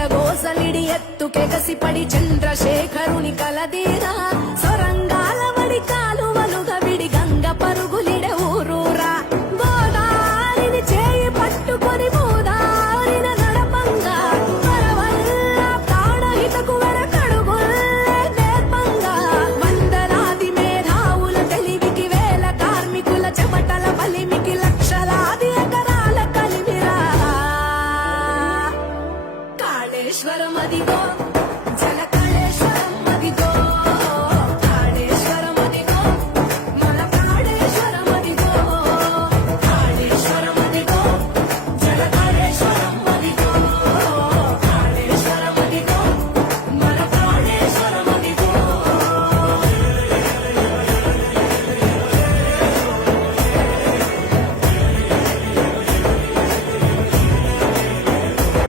కిల గోసలిడి ఎత్తుకెగసిపడి చంద్రశేఖరుని కలదీరా సొరంగాల వడి కాలువలుగా విడి గంగ పరుగులిడే ఊరూరా గోదారిని చేయి పట్టుకొని గోదారిన నడపంగా వరవల్ల ప్రాణహితకు వెనకడుగుల్లే నేర్పంగా వందలాది మేధావుల తెలివికి వేల కార్మికుల చెమటల బలిమికి లక్షలాది ఎకరాల కలిమిరా కాళేశ్వరం అదిగో